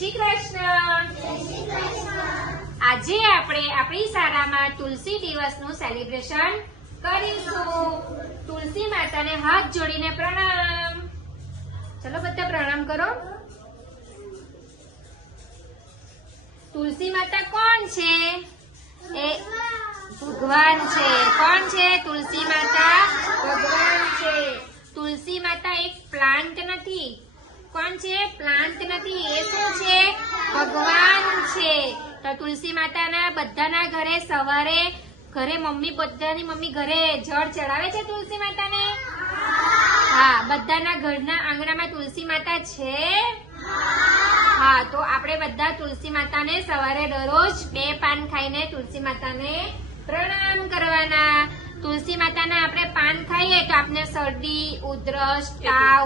શ્રી કૃષ્ણ. આજે આપણે આપણી શાળામાં તુલસી દિવસનું સેલિબ્રેશન કરીશું. તુલસી માતાને હાથ જોડીને પ્રણામ. ચલો બધા પ્રણામ કરો. તુલસી માતા કોણ છે? એ ભગવાન છે. કોણ છે? તુલસી માતા ભગવાન છે. તુલસી માતા એક પ્લાન્ટ નથી. કોણ છે? પ્લાન્ટ નથી. એ શું છે? ભગવાન છે. તો તુલસી માતાના બધાના ઘરે સવારે બધાની મમ્મી ઘરે જળ ચડાવે છે તુલસી માતાને. હા, બધાના ઘરના આંગણામાં તુલસી માતા છે. હા, તો આપણે બધા તુલસી માતાને સવારે દરરોજ 2 પાન ખાઈને તુલસી માતાને પ્રણામ કરવાના. તુલસી માતાના આપણે પાન ખાઈએ તો આપણે શરદી, ઉધરસ, તાવ